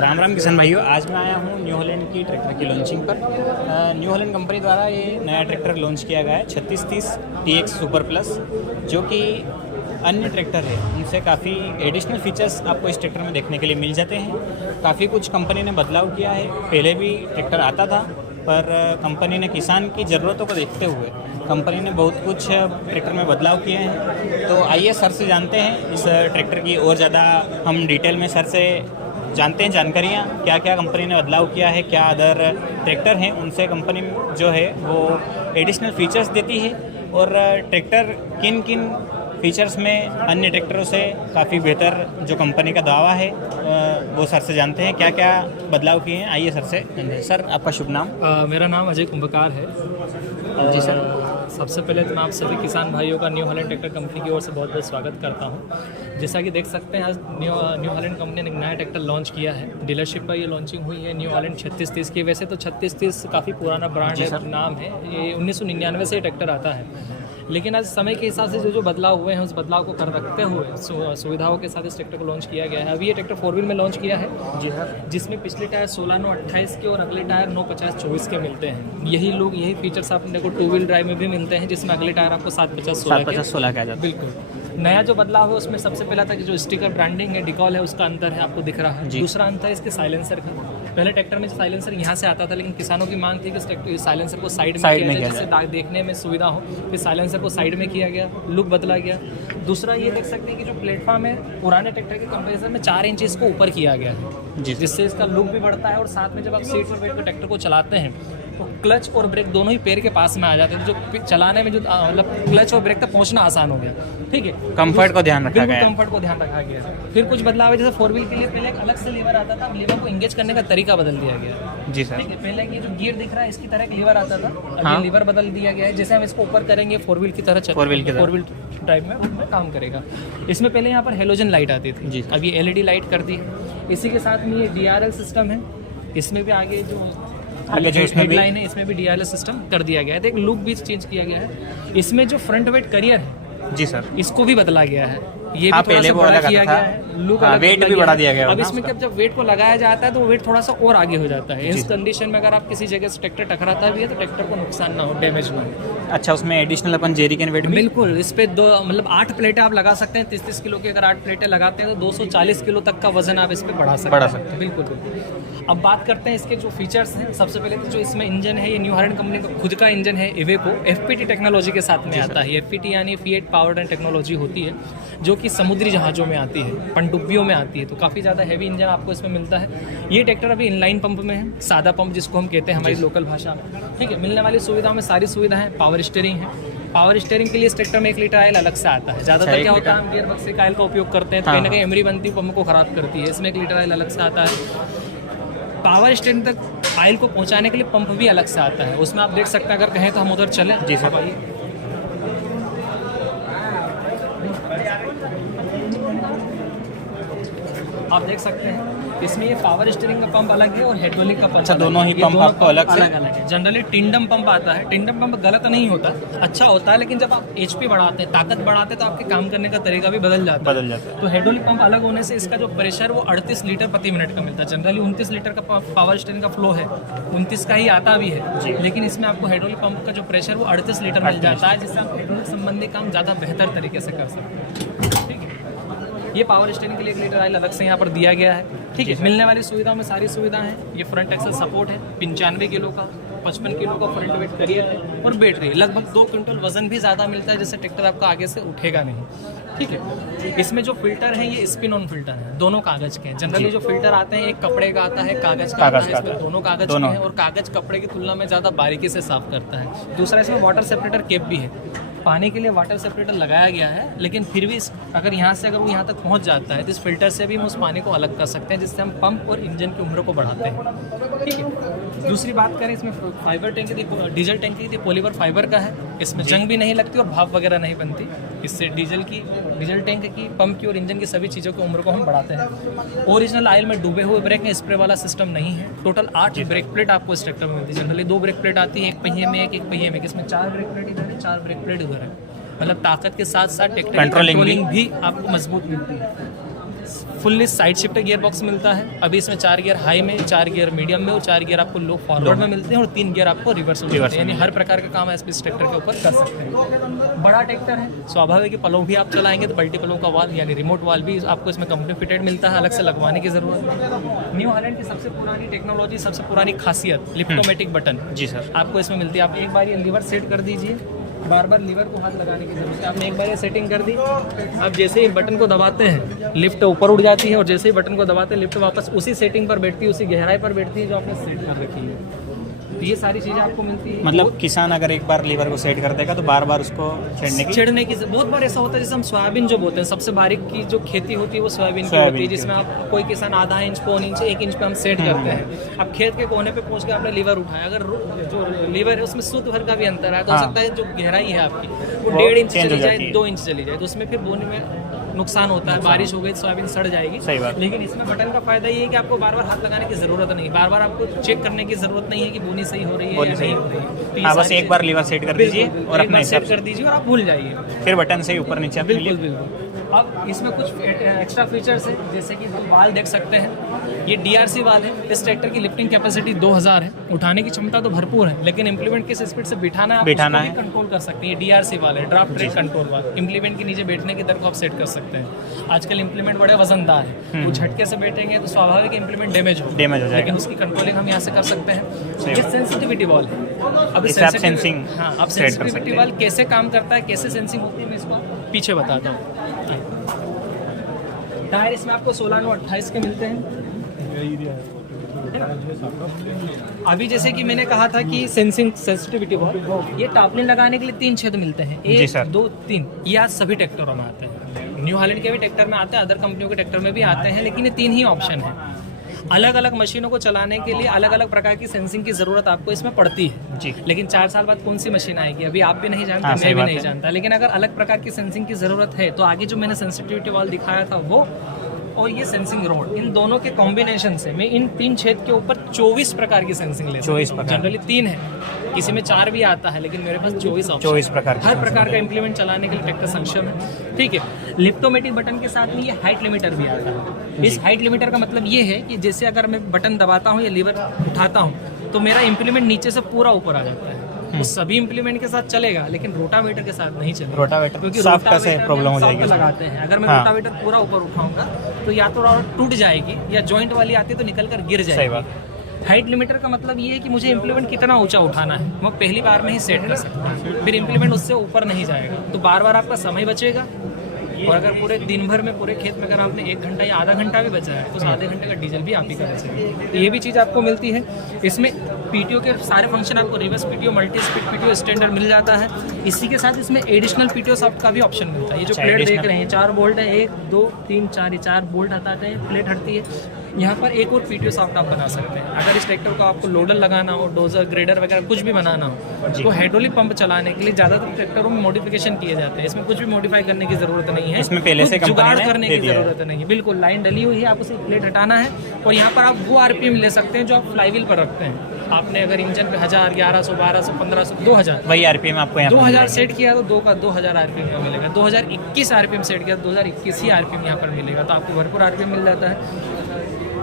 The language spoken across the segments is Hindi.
राम राम किसान भाइयों, आज मैं आया हूँ न्यू हॉलैंड की ट्रैक्टर की लॉन्चिंग पर। न्यू हॉलैंड कंपनी द्वारा ये नया ट्रैक्टर लॉन्च किया गया है 3630 TX सुपर प्लस, जो कि अन्य ट्रैक्टर है उनसे काफ़ी एडिशनल फीचर्स आपको इस ट्रैक्टर में देखने के लिए मिल जाते हैं। काफ़ी कुछ कंपनी ने बदलाव किया है। पहले भी ट्रैक्टर आता था, पर कंपनी ने किसान की ज़रूरतों को देखते हुए कंपनी ने बहुत कुछ ट्रैक्टर में बदलाव किए हैं। तो आइए सर से जानते हैं इस ट्रैक्टर की और ज़्यादा हम डिटेल में सर से जानते हैं जानकारियाँ, क्या क्या कंपनी ने बदलाव किया है, क्या अदर ट्रैक्टर हैं उनसे कंपनी जो है वो एडिशनल फीचर्स देती है, और ट्रैक्टर किन किन फीचर्स में अन्य ट्रैक्टरों से काफ़ी बेहतर जो कंपनी का दावा है वो सर से जानते हैं क्या क्या बदलाव किए हैं। आइए सर से। सर आपका शुभ नाम? मेरा नाम अजय कुंभकार है। जी सर। सबसे पहले तो मैं आप सभी किसान भाइयों का न्यू हॉलैंड ट्रैक्टर कंपनी की ओर से बहुत बहुत स्वागत करता हूं। जैसा कि देख सकते हैं, आज न्यू हॉलैंड कंपनी ने एक नया ट्रैक्टर लॉन्च किया है। डीलरशिप पर ये लॉन्चिंग हुई है न्यू हॉलैंड 3630 की। वैसे तो 3630 काफ़ी पुराना ब्रांड है, नाम है, ये 1999 से ये ट्रैक्टर आता है। लेकिन आज समय के हिसाब से जो बदलाव हुए हैं उस बदलाव को कर रखते हुए सुविधाओं के साथ इस ट्रैक्टर को लॉन्च किया गया है। अभी ये ट्रैक्टर 4 व्हील में लॉन्च किया है जी सर, जिसमें पिछले टायर 16/9/28 के और अगले टायर 9/50/24 के मिलते हैं। यही फीचर्स आपने को 2 व्हील ड्राइव में भी मिलते हैं, जिसमें अगले टायर आपको 7/50/16 के आ जाते हैं। बिल्कुल नया जो बदलाव है उसमें सबसे पहला था कि जो स्टिकर ब्रांडिंग है, डिकॉल है, उसका अंतर है, आपको दिख रहा है। दूसरा अंतर है इसके साइलेंसर का। पहले ट्रैक्टर में साइलेंसर यहाँ से आता था, लेकिन किसानों की मांग थी कि साइलेंसर को साइड में किया जाए, जिससे देखने में सुविधा हो। फिर साइलेंसर को साइड में किया गया, लुक बदला गया। दूसरा ये देख सकते हैं कि जो प्लेटफॉर्म है पुराने ट्रैक्टर के कंपैरिजन में 4 इंच इसको ऊपर किया गया है, जिससे इसका लुक भी बढ़ता है। और साथ में जब आप सीट पर बैठ कर ट्रैक्टर को चलाते हैं तो क्लच और ब्रेक दोनों ही पैर के पास में आ जाते हैं, जो चलाने में जो मतलब क्लच और ब्रेक तक पहुंचना आसान हो गया। ठीक है, कंफर्ट को ध्यान रखा गया। कंफर्ट को ध्यान रखा गया। फिर कुछ बदलाव है, जैसे 4 व्हील के लिए पहले एक अलग से लीवर आता था, अब लीवर को इंगेज करने का तरीका बदल दिया गया। जी सर। ठीक है, पहले ये जो गियर दिख रहा है इसकी तरह एक लीवर आता था, अब ये लीवर बदल दिया गया है। जैसे हम इसको ऊपर करेंगे 4 व्हील की तरह 4 व्हील ड्राइव में काम करेगा। इसमें पहले यहाँ पर हेलोजन लाइट आती थी, अब ये LED लाइट कर दी है। इसी के साथ में ये DRL सिस्टम है, इसमें भी आगे जो हेडलाइन है इसमें भी DRL सिस्टम कर दिया गया है। तो एक लुक भी चेंज किया गया है। इसमें जो फ्रंट वेट करियर है जी सर, इसको भी बदला गया है। ये भी पहले वो अलग किया गया है, लुक वेट भी बढ़ा दिया गया। अब इसमें जब वेट को लगाया जाता है तो वेट थोड़ा सा और आगे हो जाता है। इस कंडीशन में अगर आप किसी जगह से ट्रैक्टर टकराता भी है तो ट्रैक्टर को नुकसान ना हो, डैमेज ना हो। अच्छा, उसमें एडिशनल अपन जेरिकन वेट बिल्कुल, इस पे 8 प्लेटें आप लगा सकते हैं। 30-30 किलो की अगर 8 प्लेटें लगाते हैं तो 240 किलो तक का वजन आप इस पे बढ़ा सकते हैं। बिल्कुल। अब बात करते हैं इसके जो फीचर्स हैं। सबसे पहले तो जो इसमें इंजन है, ये न्यू हॉलैंड कंपनी का खुद का इंजन है, इवेको FPT टेक्नोलॉजी के साथ में आता है। FPT यानी फिएट पावर्ड एंड टेक्नोलॉजी होती है, जो कि समुद्री जहाज़ों में आती है, पनडुब्बियों में आती है। तो काफ़ी ज़्यादा हैवी इंजन आपको इसमें मिलता है। ये ट्रैक्टर अभी इनलाइन पंप में है, सादा पंप जिसको हम कहते हैं हमारी लोकल भाषा में। ठीक है, मिलने वाली सुविधाओं में सारी सुविधाएं। पावर स्टीयरिंग है, पावर स्टीयरिंग के लिए इस ट्रैक्टर में 1 लीटर ऑयल अलग से आता है। ज़्यादातर क्या होता है, हम गियर बक्स से ऑयल का उपयोग करते हैं तो कहीं ना कहीं एमरी बनती है, पंप को खराब करती है। इसमें 1 लीटर ऑयल अलग से आता है। पावर स्टेशन तक ऑयल को पहुंचाने के लिए पंप भी अलग से आता है, उसमें आप देख सकते हैं। अगर कहें तो हम उधर चलें। जी सर। आप देख सकते हैं इसमें ये पावर स्टीयरिंग का पंप अलग है और हाइड्रोलिक का पंप। अच्छा, दोनों ही पंप आपको अलग है। जनरली टिंडम पंप आता है। टिंडम पंप गलत नहीं होता, अच्छा होता है, लेकिन जब आप HP बढ़ाते हैं, ताकत बढ़ाते हैं, तो आपके काम करने का तरीका भी बदल जाता है। तो हाइड्रोलिक पंप अलग होने से इसका जो प्रेशर वो 38 लीटर प्रति मिनट का मिलता है। जनरली 29 लीटर का पावर स्टीयरिंग का फ्लो है, 29 का ही आता भी है, लेकिन इसमें आपको हाइड्रोलिक पंप का जो प्रेशर वो 38 लीटर मिल जाता है, जिससे आप हाइड्रोलिक संबंधी काम ज़्यादा बेहतर तरीके से कर सकते हैं। ठीक है, ये पावर स्टीयरिंग के लिए 1 लीटर ऑयल अलग से यहाँ पर दिया गया है। ठीक है, मिलने वाली सुविधाओं में सारी सुविधाएं हैं। ये फ्रंट एक्सल सपोर्ट है, 95 किलो का, 55 किलो का फ्रंट वेट करियर है, और बैटरी लगभग 2 क्विंटल वजन भी ज़्यादा मिलता है, जिससे ट्रैक्टर आपका आगे से उठेगा नहीं। ठीक है, इसमें जो फिल्टर है ये स्पिन ऑन फिल्टर है, दोनों कागज के हैं। जनरली जो फिल्टर आते हैं, एक कपड़े का आता है, कागज का आता है। इसमें दोनों कागज के हैं, और कागज कपड़े की तुलना में ज़्यादा बारीकी से साफ करता है। दूसरा, इसमें वाटर सेपरेटर कैप भी है। पानी के लिए वाटर सेपरेटर लगाया गया है, लेकिन फिर भी अगर यहाँ से अगर वो यहाँ तक पहुँच जाता है तो इस फिल्टर से भी हम उस पानी को अलग कर सकते हैं, जिससे हम पंप और इंजन की उम्र को बढ़ाते हैं। ठीक है, दूसरी बात करें, इसमें फाइबर टैंक डीजल टैंक की पॉलीमर फाइबर का है। इसमें जंग भी नहीं लगती और भाप वगैरह नहीं बनती। इससे डीजल टैंक की, पंप की और इंजन की सभी चीज़ों की उम्र को हम बढ़ाते हैं। ओरिजिनल ऑयल में डूबे हुए ब्रेक हैं, स्प्रे वाला सिस्टम नहीं है। टोटल 8 ब्रेक प्लेट आपको इस ट्रैक्टर में मिलती है। जनरली 2 ब्रेक प्लेट आती है, एक पहिए में एक पहिए में। इसमें 4 ब्रेक प्लेट इधर है, 4 ब्रेक प्लेट उधर है। मतलब ताकत के साथ साथ ट्रैक्टर कंट्रोलिंग भी आपको मजबूत मिलती है। Fully side shift gear box मिलता है। अभी इसमें 4 गियर हाई में, 4 गियर मीडियम में और 4 गियर आपको लो फॉरवर्ड में मिलते हैं और 3 गियर आपको रिवर्स में मिलते हैं। यानी हर प्रकार का काम इस ट्रैक्टर के ऊपर कर सकते हैं। बड़ा ट्रैक्टर है, स्वाभाविक है पलों भी आप चलाएंगे तो मल्टीपलों का वाल यानी रिमोट वाल भी आपको इसमें कंपनी फिटेड मिलता है, अलग से लगवाने की जरूरत नहीं। न्यू हॉलैंड की सबसे पुरानी टेक्नोलॉजी, सबसे पुरानी खासियत लिफ्टोमेटिक बटन जी सर आपको इसमें मिलती है। आप एक बार ये लीवर सेट कर दीजिए, बार बार लीवर को हाथ लगाने की जरूरत है। आपने एक बार ये सेटिंग कर दी, अब जैसे ही बटन को दबाते हैं लिफ्ट ऊपर उड़ जाती है और जैसे ही बटन को दबाते हैं लिफ्ट वापस उसी सेटिंग पर बैठती है, उसी गहराई पर बैठती है जो आपने सेट कर रखी है। तो ये सारी चीज़ें आपको मिलती है। मतलब किसान अगर एक बार लीवर को सेट कर देगा तो बार बार उसको छेड़ने की बहुत बार ऐसा होता है जैसे हम सोयाबीन जो बोलते हैं, सबसे बारीक की जो खेती होती है वो सोयाबीन की होती है, जिसमें आप कोई किसान आधा इंच, पौन इंच, 1 इंच पे हम सेट करते हैं। अब खेत के कोने पे पहुंच के आपने लीवर उठाया, अगर जो लीवर है उसमें सूत भर का भी अंतर है तो हो सकता है जो गहराई है आपकी वो 1.5 इंच चली जाए, 2 इंच चली जाए, तो उसमें फिर बोने में नुकसान होता है। बारिश हो गई तो सोयाबीन सड़ जाएगी। सही बात। लेकिन इसमें बटन का फायदा ये है कि आपको बार बार हाथ लगाने की जरूरत नहीं, बार बार आपको चेक करने की जरूरत नहीं है कि बोनी सही हो रही है या नहीं हो रही है। तो ये बस एक बार लीवर सेट कर दीजिए और अपने हिसाब सेट कर दीजिए और आप भूल जाइए, फिर बटन से ऊपर नीचे बिल्कुल बिल्कुल। अब इसमें कुछ एक्स्ट्रा फीचर्स है, जैसे कि वाल देख सकते हैं, ये DRC वाल है। इस ट्रैक्टर की लिफ्टिंग कैपेसिटी 2000 है, उठाने की क्षमता तो भरपूर है, लेकिन इंप्लीमेंट किस स्पीड से बिठाना है आप कंट्रोल कर सकते हैं। ये DRC वाल है, ड्राफ्ट रेट कंट्रोल वाल। इंप्लीमेंट के नीचे बैठने की दर को आप सेट कर सकते हैं। आजकल इंप्लीमेंट बड़े वजनदार है, वो झटके से बैठेंगे तो स्वाभाविक इंप्लीमेंट डैमेज हो जाएगा, लेकिन उसकी कंट्रोलिंग हम यहाँ से कर सकते हैं। ये सेंसिटिविटी वाल है। अब सेंसिंग, हाँ, अब सेंसिटिविटी वाल कैसे काम करता है, कैसे सेंसिंग होती है, मैं इसको पीछे बताता हूँ। टायर इसमें आपको 16/28 के मिलते हैं। अभी जैसे कि मैंने कहा था कि सेंसिंग सेंसिटिविटी वाल, ये टापलिन लगाने के लिए 3 छेद मिलते हैं, 1 2 3। ये आज सभी ट्रैक्टरों में आते हैं, न्यू हॉलैंड के भी ट्रैक्टर में आते हैं, अदर कंपनियों के ट्रैक्टर में भी आते हैं, लेकिन ये 3 ही ऑप्शन है। अलग अलग मशीनों को चलाने के लिए अलग अलग प्रकार की सेंसिंग की जरूरत आपको इसमें पड़ती है जी। लेकिन 4 साल बाद कौन सी मशीन आएगी अभी आप भी नहीं जानते, मैं भी नहीं जानता। लेकिन अगर अलग प्रकार की सेंसिंग की जरूरत है तो आगे जो मैंने सेंसिटिविटी वाल दिखाया था वो और ये सेंसिंग रोड, इन दोनों के कॉम्बिनेशन से मैं इन 3 छेद के ऊपर 24 प्रकार की सेंसिंग ले सकता हूं। जनरली 3 है, किसी में 4 भी आता है, लेकिन मेरे पास 24 प्रकार हर प्रकार का इंप्लीमेंट चलाने के लिए ट्रैक्टर सक्षम है। ठीक है, लिफ्टोमेटिक बटन के साथ में ये हाइट लिमिटर भी आता है। इस हाइट लिमिटर का मतलब ये है कि जैसे अगर मैं बटन दबाता हूँ या लीवर उठाता हूँ तो मेरा इंप्लीमेंट नीचे से पूरा ऊपर आ जाता है। वो सभी इंप्लीमेंट के साथ चलेगा लेकिन रोटावेटर के साथ नहीं चलेगा। रोटावेटर क्योंकि साफ कैसे प्रॉब्लम हो जाएगी लगाते हैं, अगर मैं रोटावेटर पूरा ऊपर उठाऊंगा तो या तो रॉड टूट जाएगी या जॉइंट वाली आती है तो निकल कर गिर जाएगी। हाइट लिमिटर का मतलब ये है कि मुझे इंप्लीमेंट कितना ऊंचा उठाना है वो पहली बार में ही सेट कर सकता हूँ, फिर इंप्लीमेंट उससे ऊपर नहीं जाएगा, तो बार बार आपका समय बचेगा। और अगर पूरे दिन भर में पूरे खेत में अगर आपने 1 घंटा या आधा घंटा भी बचा है तो आधे घंटे का डीजल भी आप ही कर सकते। तो ये भी चीज़ आपको मिलती है। इसमें PTO के सारे फंक्शन आपको reverse PTO, multi speed PTO, standard मिल जाता है। इसी के साथ इसमें एडिशनल PTO सॉफ्ट का भी ऑप्शन मिलता है। ये जो प्लेट देख रहे हैं 4 बोल्ट है, 1 2 3 4, ये 4 बोल्ट हटाते हैं, प्लेट हटती है। यहाँ पर एक और PTO सॉफ्ट आप बना सकते हैं। अगर इस ट्रैक्टर को आपको लोडर लगाना हो, डोजर, ग्रेडर वगैरह कुछ भी बनाना हो तो हाइड्रोलिक पंप चलाने के लिए ज़्यादातर ट्रैक्टरों में मॉडिफिकेशन किए जाते हैं। इसमें कुछ भी मॉडिफाई करने की जरूरत नहीं है, इसमें पहले से जुगाड़ करने की जरूरत नहीं है। बिल्कुल लाइन डली हुई है, आप उसे प्लेट हटाना है और यहाँ पर आप वो RPM ले सकते हैं जो आप फ्लाईव्हील पर रखते हैं। आपने अगर इंजन पे 1000, 1100, 1200, 1500, 2000 वही RPM आपको यहाँ 2000 सेट किया तो 2000 RPM का मिलेगा। 2021 RPM सेट किया तो 2021 ही RPM यहाँ पर मिलेगा, तो आपको भरपूर RPM मिल जाता है।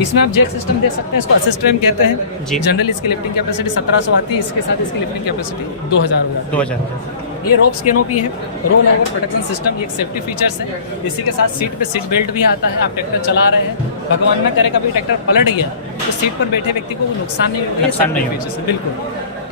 इसमें आप जैक सिस्टम देख सकते हैं, इसको असिस्ट रैम कहते हैं जी। जनरल इसकी लिफ्टिंग कैपेसिटी 1700 आती है, इसके साथ इसकी लिफ्टिंग कैपेसिटी 2000 हो जाती है। ये रोप्स कैनोपी है, रोल ओवर प्रोटेक्शन सिस्टम, ये एक सेफ्टी फीचर्स है। इसी के साथ सीट पे सीट बेल्ट भी आता है। आप ट्रैक्टर चला रहे हैं, भगवान ना करे कभी ट्रैक्टर पलट गया तो सीट पर बैठे व्यक्ति को नुकसान नहीं होगा, बिल्कुल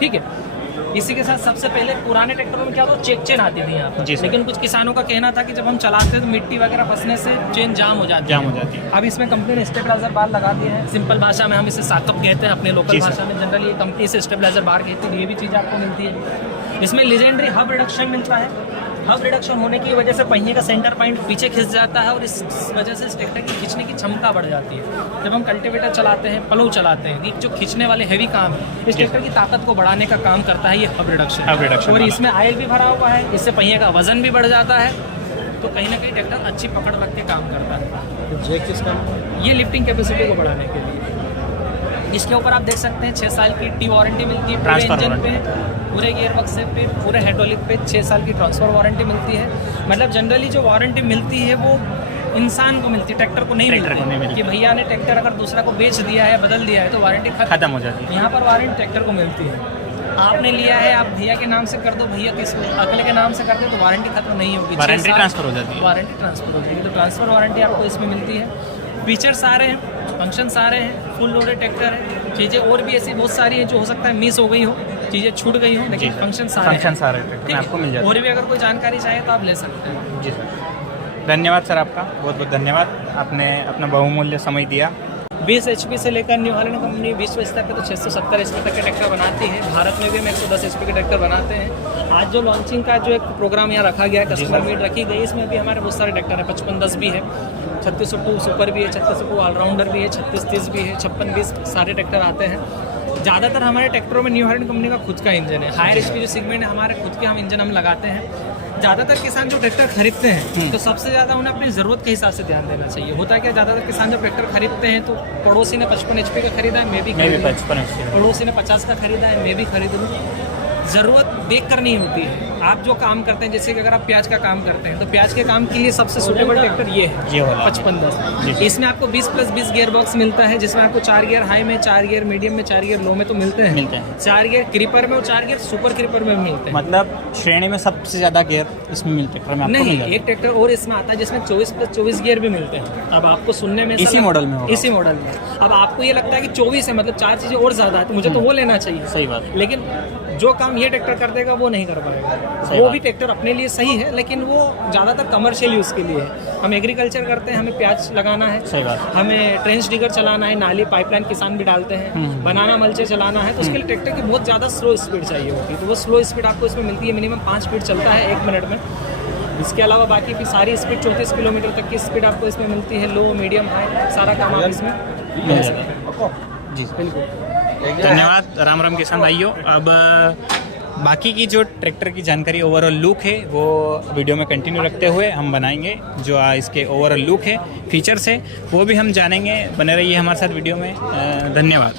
ठीक है। इसी के साथ सबसे पहले पुराने ट्रैक्टरों में क्या होता चेक चेन आती थी यहाँ पर, लेकिन कुछ किसानों का कहना था कि जब हम चलाते तो मिट्टी वगैरह फंसने से चेन जाम हो जाती है। अब इसमें कंपनी ने स्टेबलाइजर बार लगा दिए हैं। सिंपल भाषा में हम इसे साकअप कहते हैं, अपने लोकल भाषा में जनरली ये कंपनी से स्टेबलाइजर बार कहती है। ये भी चीज़ आपको मिलती है। इसमें लीजेंडरी हब रिडक्शन मिलता है। हब रिडक्शन होने की वजह से पहिए का सेंटर पॉइंट पीछे खिंच जाता है और इस वजह से इस ट्रैक्टर की खींचने की क्षमता बढ़ जाती है। जब हम कल्टीवेटर चलाते हैं, पलो चलाते हैं, ये जो खींचने वाले हैवी काम है इस ट्रैक्टर की ताकत को बढ़ाने का काम करता है ये हब रिडक्शन। और इसमें ऑयल भी भरा हुआ है, इससे पहिए का वजन भी बढ़ जाता है, तो कहीं ना कहीं ट्रैक्टर अच्छी पकड़ रख के काम करता है। जैक किसका? ये लिफ्टिंग कैपेसिटी को बढ़ाने के लिए। इसके ऊपर आप देख सकते हैं 6 साल की टी वारंटी मिलती है पूरे इंजन पे, पूरे गियर बक्से पे, पूरे हाइड्रोलिक पे 6 साल की ट्रांसफर वारंटी मिलती है। मतलब जनरली जो वारंटी मिलती है वो इंसान को मिलती है, ट्रैक्टर को नहीं ट्रैक्टर को नहीं मिलती मिलती। कि भैया ने ट्रैक्टर अगर दूसरा को बेच दिया है, बदल दिया है तो वारंटी खत्म हो जाती है। यहाँ पर वारंटी ट्रैक्टर को मिलती है। आपने लिया है, आप भैया के नाम से कर दो, भैया किस अगले के नाम से कर दो तो वारंटी खत्म नहीं होगी, वारंटी ट्रांसफर हो जाती है। वारंटी ट्रांसफर हो जाएगी। तो ट्रांसफर वारंटी आपको इसमें मिलती है। फीचर्स सारे हैं, फंक्शन सारे हैं, फुल लोडेड ट्रैक्टर है। चीज़ें और भी ऐसी बहुत सारी हैं जो हो सकता है मिस हो गई हो, चीज़ें छूट गई हो, लेकिन फंक्शन सारे ट्रैक्टर में आपको मिल जाता और भी अगर कोई जानकारी चाहे तो आप ले सकते हैं। है। जी सर, धन्यवाद सर, आपका बहुत बहुत धन्यवाद, आपने अपना बहुमूल्य समय दिया। 20 HP से लेकर न्यू हॉलैंड कंपनी विश्व स्तर पे तो 670 HP तक के ट्रैक्टर बनाती है। भारत में भी हम 110 HP के ट्रैक्टर बनाते हैं। आज जो लॉन्चिंग का जो एक प्रोग्राम यहाँ रखा गया है, कस्टमर मीट रखी गई, इसमें भी हमारे बहुत सारे ट्रैक्टर है। 5510 भी है, 3602 सुपर भी है, 3602 ऑलराउंडर भी है, 3630 भी है, 5620 सारे ट्रैक्टर आते हैं। ज़्यादातर हमारे ट्रैक्टरों में न्यू हॉलैंड कंपनी का खुद का इंजन है। हायर HP जो सेगमेंट है, हमारे खुद के हम इंजन हम लगाते हैं। ज़्यादातर किसान जो ट्रैक्टर खरीदते हैं तो सबसे ज़्यादा उन्हें अपनी ज़रूरत के हिसाब से ध्यान देना चाहिए। होता है कि ज़्यादातर किसान जब ट्रैक्टर खरीदते हैं तो पड़ोसी ने 55 HP का खरीदा है, मैं भी 55 HP, पड़ोसी ने 50 का खरीदा है, मैं भी खरीद लूँ। ज़रूरत देख कर नहीं होती है। आप जो काम करते हैं, जैसे कि अगर आप प्याज का काम करते हैं तो प्याज के काम के लिए सबसे सूटेबल ट्रैक्टर ये है, ये वाला 5510। इसमें आपको 20+20 गियर बॉक्स मिलता है, जिसमें आपको 4 गियर हाई में, 4 गियर मीडियम में, 4 गियर लो में तो मिलते हैं। 4 गियर क्रीपर में और 4 गियर सुपर क्रीपर में मिलते हैं। मतलब श्रेणी में सबसे ज़्यादा गियर इसमें मिलते हैं, आपको नहीं, मिल जाता है। एक ट्रैक्टर और इसमें आता है जिसमें 24+24 गियर भी मिलते हैं। अब आपको सुनने में इसी मॉडल में होगा। इसी मॉडल में अब आपको ये लगता है कि 24 है, मतलब 4 चीज़ें और ज़्यादा है, तो मुझे तो वो लेना चाहिए। सही बात। लेकिन जो काम ये ट्रैक्टर कर देगा वो नहीं कर पाएगा। वो भी ट्रैक्टर अपने लिए सही है, लेकिन वो ज़्यादातर कमर्शियल यूज़ के लिए है। हम एग्रीकल्चर करते हैं, हमें प्याज लगाना है, सही बात। हमें ट्रेंच डिगर चलाना है, नाली पाइपलाइन किसान भी डालते हैं, बनाना मल्चे चलाना है, तो उसके लिए ट्रैक्टर की बहुत ज़्यादा स्लो स्पीड चाहिए होती है। तो वो स्लो स्पीड आपको इसमें मिलती है, मिनिमम 5 स्पीड चलता है 1 मिनट में। इसके अलावा बाकी की सारी स्पीड 34 किलोमीटर तक की स्पीड आपको इसमें मिलती है। लो, मीडियम, हाई सारा काम आप इसमें मिल जाता है। जी बिल्कुल। धन्यवाद। राम राम किसान भाइयों। अब बाकी की जो ट्रैक्टर की जानकारी ओवरऑल लुक है वो वीडियो में कंटिन्यू रखते हुए हम बनाएंगे। जो इसके ओवरऑल लुक है, फीचर्स है, वो भी हम जानेंगे। बने रहिए हमारे साथ वीडियो में। धन्यवाद।